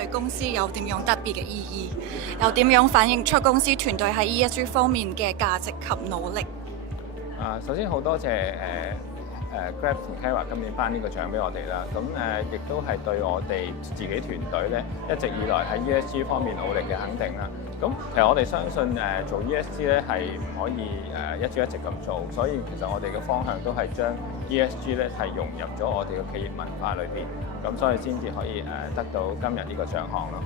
對公司有點樣特別嘅意義，又點樣反映出公司團隊喺 ESG 方面嘅價值及努力？首先好多謝Grab 同 Kara 今年頒呢個獎俾我哋啦，咁亦都係對我哋自己團隊咧一直以來喺 ESG 方面努力嘅肯定啦。咁其實我哋相信做 ESG 咧係唔可以一朝一夕咁做，所以其實我哋嘅方向都係將 ESG 咧係融入咗我哋嘅企業文化裏邊，咁所以先至可以得到今日呢個獎項咯。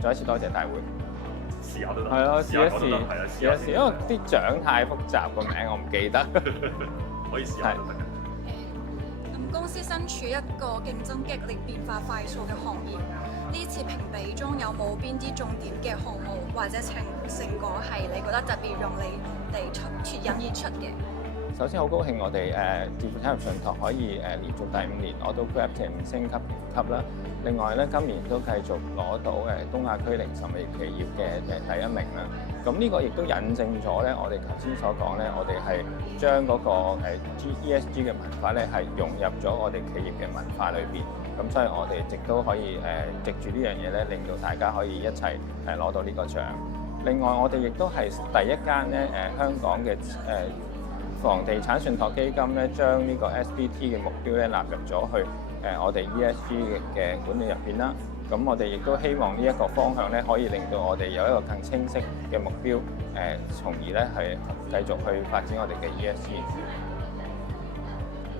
再一次多謝大會。試下都得。係咯，試一試，試一試，因為啲獎太複雜，個名我唔記得。可以試下都得嘅。公司身處一個競爭激烈、變化快速嘅行業，呢次評比中有冇邊啲重點嘅項目或者成果係你覺得特別用你哋脫穎而出嘅？首先好高興我哋置富產業信託可以連續第5年攞到 GRESB 嘅5星級評級啦。另外咧，今年都繼續攞到東亞區零售物業企業嘅第1名啦。咁呢個亦都引證咗咧，我哋頭先所講咧，我哋係將嗰個ESG 嘅文化咧係融入咗我哋企業嘅文化裏邊。咁所以我哋亦都可以藉住呢樣嘢咧，令到大家可以一齊攞到呢個獎。另外，我哋亦都係第一間咧香港嘅房地產信託基金咧，將呢個 SBT 嘅目標咧納入咗去我哋 ESG 嘅管理入邊啦。咁我哋亦都希望呢一個方向咧，可以令到我哋有一個更清晰嘅目標，從而咧係繼續去發展我哋嘅 ESG。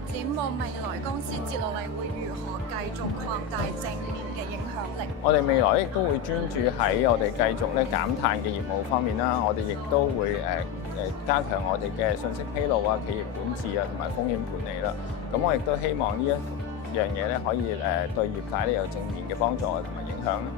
展望未來，公司接落嚟會如何繼續擴大正面嘅影響力？我哋未來亦都會專注喺我哋繼續咧減碳嘅業務方面啦。我哋亦都會加強我哋嘅信息披露啊、企業管治啊同埋風險管理啦。咁我亦都希望呢一樣嘢咧可以對業界咧有正面嘅幫助同埋影響啦。